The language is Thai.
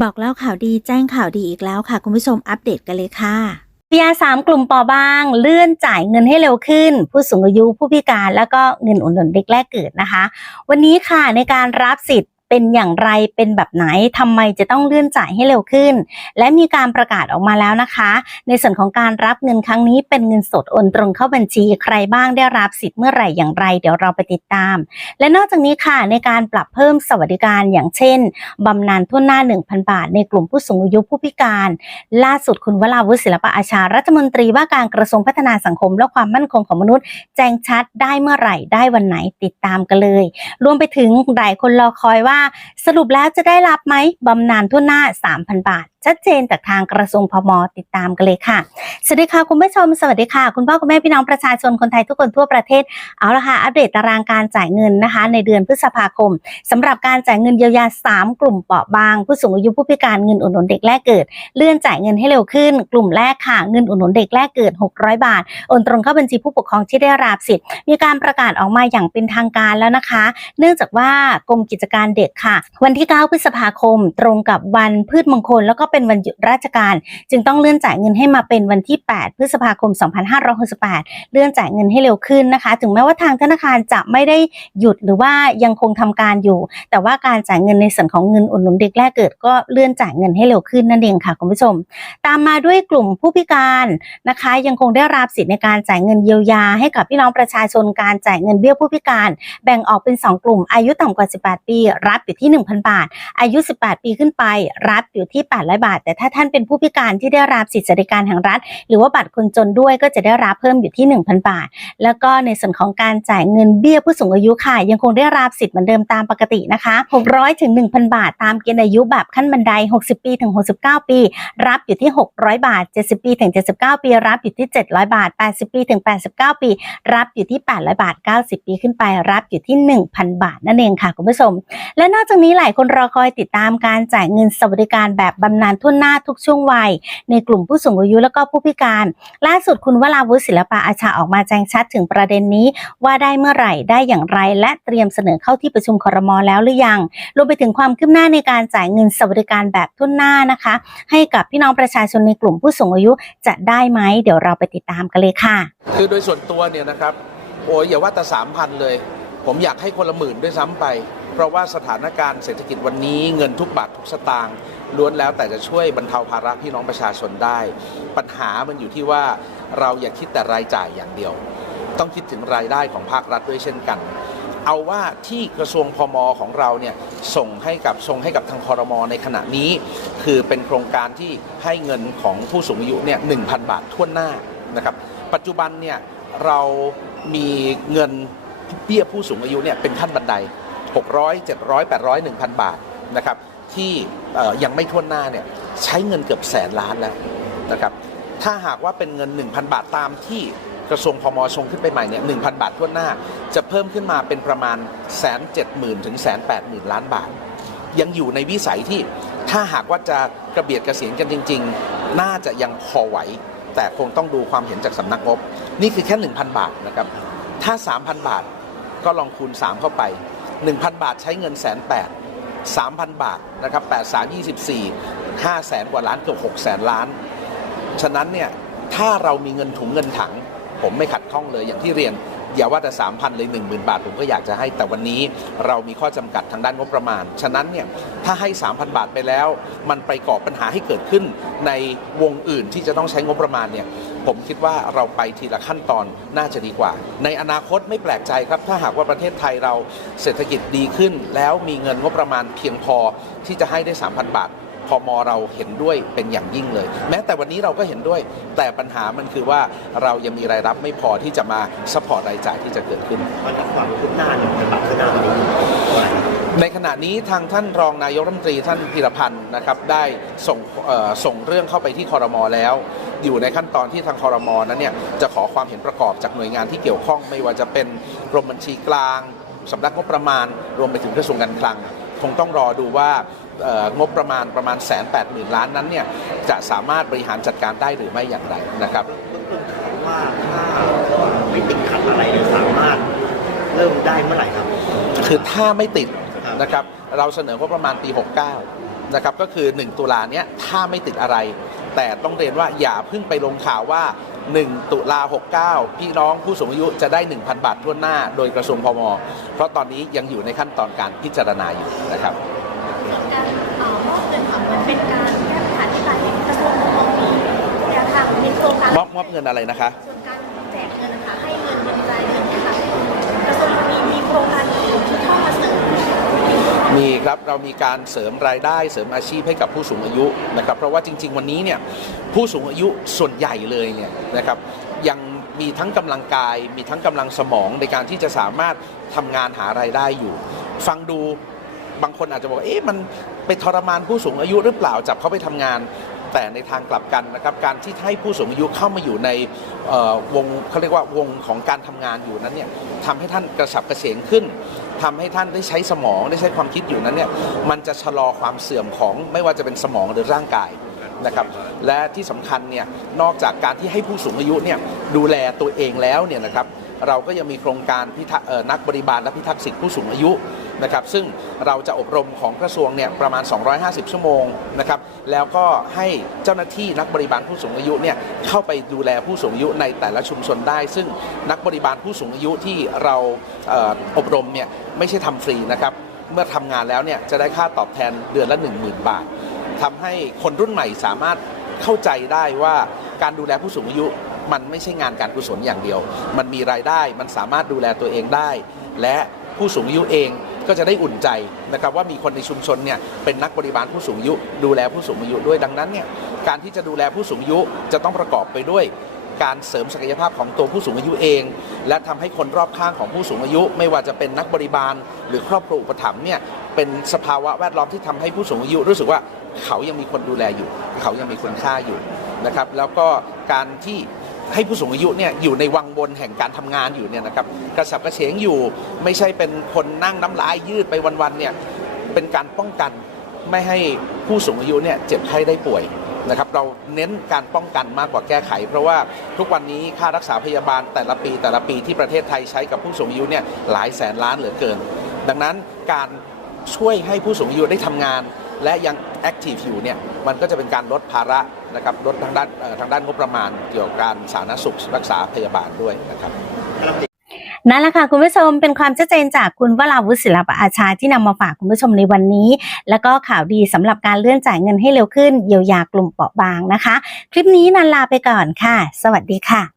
บอกเล่าข่าวดีแจ้งข่าวดีอีกแล้วค่ะ คุณผู้ชมอัปเดตกันเลยค่ะพีอาสามกลุ่มปอบาง เลื่อนจ่ายเงินให้เร็วขึ้น ผู้สูงอายุผู้พิการ แล้วก็เงินอุดหนุนเด็กแรกเกิดนะคะ วันนี้ค่ะในการรับสิทธิ์ เป็นอย่างไรเป็นแบบไหนทำไมจะต้องเลื่อนจ่ายให้เร็วขึ้น และมีการประกาศออกมาแล้วนะคะ ในส่วนของการรับเงินครั้งนี้เป็นเงินสดโอนตรงเข้าบัญชีใครบ้างได้รับสิทธิ์เมื่อไหร่อย่างไร เดี๋ยวเราไปติดตาม และนอกจากนี้ค่ะในการปรับเพิ่มสวัสดิการอย่างเช่นบำนาญทั่วหน้า 1,000 บาท ในกลุ่มผู้สูงอายุผู้พิการ ล่าสุดคุณวราวุฒิศิลปะอาชารัฐมนตรีว่าการกระทรวงพัฒนาสังคม และความมั่นคงของมนุษย์ แจ้งชัดได้เมื่อไหร่ได้วันไหนติดตามกันเลย รวมไปถึงหลายคนรอคอยว่าสรุปแล้วจะได้รับไหมบำนาญทั่วหน้า 3,000 บาท ชัดเจนจากทางกระทรวงพมติดตามกันเลยค่ะ สวัสดีค่ะคุณผู้ชมสวัสดีค่ะ คุณพ่อคุณแม่พี่น้องประชาชนคนไทยทุกคนทั่วประเทศเอาละค่ะอัปเดตตารางการจ่ายเงินนะคะ ในเดือนพฤษภาคมสำหรับการจ่ายเงินเยียวยา 3 กลุ่มเปราะบาง ผู้สูงอายุผู้พิการเงินอุดหนุนเด็กแรกเกิด เลื่อนจ่ายเงินให้เร็วขึ้น กลุ่มแรกค่ะเงินอุดหนุนเด็กแรกเกิด 600 บาทโอนตรงเข้าบัญชีผู้ปกครองที่ได้รับสิทธิ์มีการประกาศออกมาอย่างเป็นทางการแล้วนะคะ เนื่องจากว่ากรมกิจการเด็กค่ะ วันที่ 9 พฤษภาคม ตรงกับวันพืชมงคล แล้วก็เป็นวันหยุดราชการ จึงต้องเลื่อนจ่ายเงินให้มาเป็นวันที่ 8 พฤษภาคม 2568 เลื่อนจ่ายเงินให้เร็วขึ้นนะคะ ถึงแม้ว่าทางธนาคารจะไม่ได้หยุดหรือว่ายังคงทำการอยู่ แต่ว่าการจ่ายเงินในส่วนของเงินอุดหนุนเด็กแรกเกิดก็เลื่อนจ่ายเงินให้เร็วขึ้นนั่นเองค่ะคุณผู้ชม ตามมาด้วยกลุ่มผู้พิการนะคะ ยังคงได้รับสิทธิ์ในการจ่ายเงินเยียวยา ให้กับพี่น้องประชาชนการจ่ายเงินเบี้ยผู้พิการ แบ่งออกเป็น 2 กลุ่ม อายุต่ำกว่า 18 ปี รับอยู่ที่ 1,000 บาท อายุ 18 ปีขึ้นไป รับอยู่ที่ 800 บาท แต่ถ้าท่านเป็นผู้พิการที่ได้รับสิทธิสวัสดิการแห่งรัฐหรือว่าบัตรคนจนด้วยก็จะได้รับเพิ่มอยู่ที่ 1,000 บาท แล้วก็ในส่วนของการจ่ายเงินเบี้ยผู้สูงอายุค่ะ ยังคงได้รับสิทธิ์เหมือนเดิมตามปกตินะคะ 600ถึง1,000 บาท ตามเกณฑ์อายุแบบขั้นบันได 60 ปีถึง 69 ปี รับอยู่ที่ 600 บาท 70 ปีถึง 79 ปี รับอยู่ที่ 700 บาท 80 ปีถึง 89 ปี รับอยู่ที่ 800 บาท 90 ปีขึ้นไป รับอยู่ที่ 1,000 บาทนั่นเองค่ะคุณผู้ชม และนอกจากนี้หลายคนรอคอยติดตามการจ่ายเงินสวัสดิการแบบบำนาญทุนหน้าทุกช่วงวัย ในกลุ่มผู้สูงอายุแล้วก็ผู้พิการ ล่าสุดคุณวราวุฒิศิลปะอาชาออกมาแจ้งชัดถึงประเด็นนี้ ว่าได้เมื่อไหร่ได้อย่างไร และเตรียมเสนอเข้าที่ประชุมครมแล้วหรือยังรวมไปถึงความคืบหน้าในการจ่ายเงินสวัสดิการแบบทุนหน้านะคะ ให้กับพี่น้องประชาชนในกลุ่มผู้สูงอายุจะได้ไหมเดี๋ยวเราไปติดตามกันเลยค่ะ คือโดยส่วนตัวเนี่ยนะครับโอ้ยอย่าว่าแต่สามพันเลย ผมอยากให้คนละหมื่นด้วยซ้ำไป เพราะว่าสถานการณ์เศรษฐกิจวันนี้เงินทุกบาททุกสตางค์ ล้วนแล้วแต่จะช่วยบรรเทาภาระพี่น้องประชาชนได้ ปัญหามันอยู่ที่ว่าเราอย่าคิดแต่รายจ่ายอย่างเดียว ต้องคิดถึงรายได้ของภาครัฐด้วยเช่นกัน เอาว่าที่กระทรวงพมของเราเนี่ยส่งให้กับส่งให้กับทางคอรมอในขณะนี้ คือเป็นโครงการที่ให้เงินของผู้สูงอายุเนี่ยหนึ่งพันบาททั่วหน้านะครับปัจจุบันเนี่ยเรามีเงินเบี้ยผู้สูงอายุเนี่ยเป็นขั้นบันได 600 700 800 1,000 บาทนะครับ ที่ยังไม่ทั่วหน้าเนี่ยใช้เงินเกือบแสนล้านแล้วนะครับถ้าหากว่าเป็นเงิน 1,000 บาทตามที่กระทรวงพมชงขึ้นไปใหม่เนี่ย1,000บาททั่วหน้า จะเพิ่มขึ้นมาเป็นประมาณแสนเจ็ดหมื่นถึงแสนแปดหมื่นล้านบาท ยังอยู่ในวิสัยที่ถ้าหากว่าจะกระเบียดกระเสียนกันจริง ๆ น่าจะยังพอไหว แต่คงต้องดูความเห็นจากสำนักงบ นี่คือแค่ 1,000 บาทนะครับถ้า 3,000 บาทก็ลองคูณ 3 เข้าไป 1,000 บาทใช้เงินแสนแปด 3,000 บาทนะครับ8 3 24 5แสนกว่าล้านเกือบ6แสนล้าน ฉะนั้นเนี่ยถ้าเรามีเงินถุงเงินถัง ผมไม่ขัดข้องเลยอย่างที่เรียนอย่าว่าแต่ 3,000 เลย 10,000 บาท ผมก็อยากจะให้แต่วันนี้เรามีข้อจำกัดทางด้านงบประมาณ ฉะนั้นเนี่ยถ้าให้ 3,000 บาทไปแล้ว มันไปก่อปัญหาให้เกิดขึ้นในวงอื่นที่จะต้องใช้งบประมาณเนี่ย ผมคิดว่าเราไปทีละขั้นตอนน่าจะดีกว่า ในอนาคตไม่แปลกใจครับ ถ้าหากว่าประเทศไทยเราเศรษฐกิจดีขึ้น แล้วมีเงินงบประมาณเพียงพอที่จะให้ได้ 3,000 บาทพมเราเห็นด้วยเป็นอย่างยิ่งเลย แม้แต่วันนี้เราก็เห็นด้วย แต่ปัญหามันคือว่าเรายังมีรายรับไม่พอที่จะมาสปอร์ตรายจ่ายที่จะเกิดขึ้นมันความคืบหน้าเนี่ยมันปรับขึ้นหน้าวันนี้เท่าไหร่ ในข ณะนี้ทางท่านรองนายกรัฐมนตรีท่านพีรพันธ์นะครับได้ส่งเอ่อส่งเรื่องเข้าไปที่คอรมอแล้ว อยู่ในขั้นตอนที่ทางคอรมอนั้นเนี่ยจะขอความเห็นประกอบจากหน่วยงานที่เกี่ยวข้อง ไม่ว่าจะเป็นกรมบัญชีกลางสำนักงบประมาณ รวมไปถึงกระทรวงการคลัง คงต้องรอดูว่าเอ่องบประมาณประมาณแสนแปดหมื่นล้านนั้นเนี่ยจะสามารถบริหารจัดการได้หรือไม่อย่างไรนะครับเบื้องต้นถามว่าถ้าไม่ติดขัดอะไรเนี่ยสามารถเริ่มได้เมื่อไหร่ครับ คือถ้าไม่ติดครับ นะครับเราเสนองบประมาณปี 69 นะครับก็คือ 1 ตุลาเนี้ยถ้าไม่ติดอะไร แต่ต้องเรียนว่าอย่าเพิ่งไปลงข่าวว่า 1 ตุลา 69 พี่น้องผู้สูงอายุจะได้ 1,000 บาททั่วหน้าโดยกระทรวงพม เพราะตอนนี้ยังอยู่ในขั้นตอนการพิจารณาอยู่นะครับส่วนการเอ่อมอบเงินค่ะมันเป็นการแก้ปัญหาที่หลายกระทรวงมองมีแนวทางมีโครงการมอบมอบเงินอะไรนะคะ มีครับเรามีการเสริมรายได้เสริมอาชีพให้กับผู้สูงอายุนะครับเพราะว่าจริง ๆ วันนี้เนี่ยผู้สูงอายุส่วนใหญ่เลยเนี่ยนะครับยังมีทั้งกำลังกายมีทั้งกำลังสมองในการที่จะสามารถทำงานหารายได้อยู่ ฟังดูบางคนอาจจะบอกเอ๊ะมันไปทรมานผู้สูงอายุหรือเปล่าจับเขาไปทำงาน แต่ในทางกลับกันนะครับการที่ให้ผู้สูงอายุเข้ามาอยู่ในวงเขาเรียกว่าวงของการทำงานอยู่นั้นเนี่ยทำให้ท่านกระสับกระเฉงขึ้น ทำให้ท่านได้ใช้สมองได้ใช้ความคิดอยู่นั้นเนี่ยมันจะชะลอความเสื่อมของไม่ว่าจะเป็นสมองหรือร่างกายนะครับและที่สำคัญเนี่ยนอกจากการที่ให้ผู้สูงอายุเนี่ยดูแลตัวเองแล้วเนี่ยนะครับ เราก็ยังมีโครงการพิทนักบริบาลและพิทักษ์สิทธิผู้สูงอายุนะครับซึ่งเราจะอบรมของกระทรวงเนี่ยประมาณ 250 ชั่วโมงนะครับแล้วก็ให้เจ้าหน้าที่นักบริบาลผู้สูงอายุเนี่ยเข้าไปดูแลผู้สูงอายุในแต่ละชุมชนได้ ซึ่งนักบริบาลผู้สูงอายุที่เราเออบรมเนี่ยไม่ใช่ทำฟรีนะครับเมื่อทำงานแล้วเนี่ยจะได้ค่าตอบแทนเดือนละ 10,000 บาททำให้คนรุ่นใหม่สามารถเข้าใจได้ว่าการดูแลผู้สูงอายุ มันไม่ใช่งานการกุศลอย่างเดียว มันมีรายได้มันสามารถดูแลตัวเองได้ และผู้สูงอายุเองก็จะได้อุ่นใจนะครับว่ามีคนในชุมชนเนี่ยเป็นนักบริบาลผู้สูงอายุ ดูแลผู้สูงอายุด้วยดังนั้นเนี่ยการที่จะดูแลผู้สูงอายุจะต้องประกอบไปด้วยการเสริมศักยภาพของตัวผู้สูงอายุเอง และทำให้คนรอบข้างของผู้สูงอายุ ไม่ว่าจะเป็นนักบริบาล หรือครอบครัวอุปถัมภ์เนี่ยเป็นสภาวะแวดล้อมที่ทำให้ผู้สูงอายุ รู้สึกว่าเขายังมีคนดูแลอยู่ เขายังมีคุณค่าอยู่นะครับ แล้วก็การที่ ให้ผู้สูงอายุเนี่ยอยู่ในวังวนแห่งการทำงานอยู่เนี่ยนะครับกระสับกระเฉงอยู่ไม่ใช่เป็นคนนั่งน้ำลายยืดไปวันๆเนี่ยเป็นการป้องกันไม่ให้ผู้สูงอายุเนี่ยเจ็บไข้ได้ป่วยนะครับเราเน้นการป้องกันมากกว่าแก้ไข เพราะว่าทุกวันนี้ค่ารักษาพยาบาลแต่ละปีแต่ละปีที่ประเทศไทยใช้กับผู้สูงอายุเนี่ยหลายแสนล้านเหลือเกิน ดังนั้นการช่วยให้ผู้สูงอายุได้ทำงาน และยังแอคทีฟอยู่เนี่ยมันก็จะเป็นการลดภาระนะครับลดทางด้านทางด้านงบประมาณเกี่ยวกับการสาธารณสุขรักษาพยาบาลด้วยนะครับนั่นแหละค่ะคุณผู้ชมเป็นความชัดเจนจากคุณวราวุฒิศิลปอาชาที่นำมาฝากคุณผู้ชมในวันนี้ แล้วก็ข่าวดีสำหรับการเลื่อนจ่ายเงินให้เร็วขึ้นเยียวยากลุ่มเปราะบางนะคะ คลิปนี้นันลาไปก่อนค่ะ สวัสดีค่ะ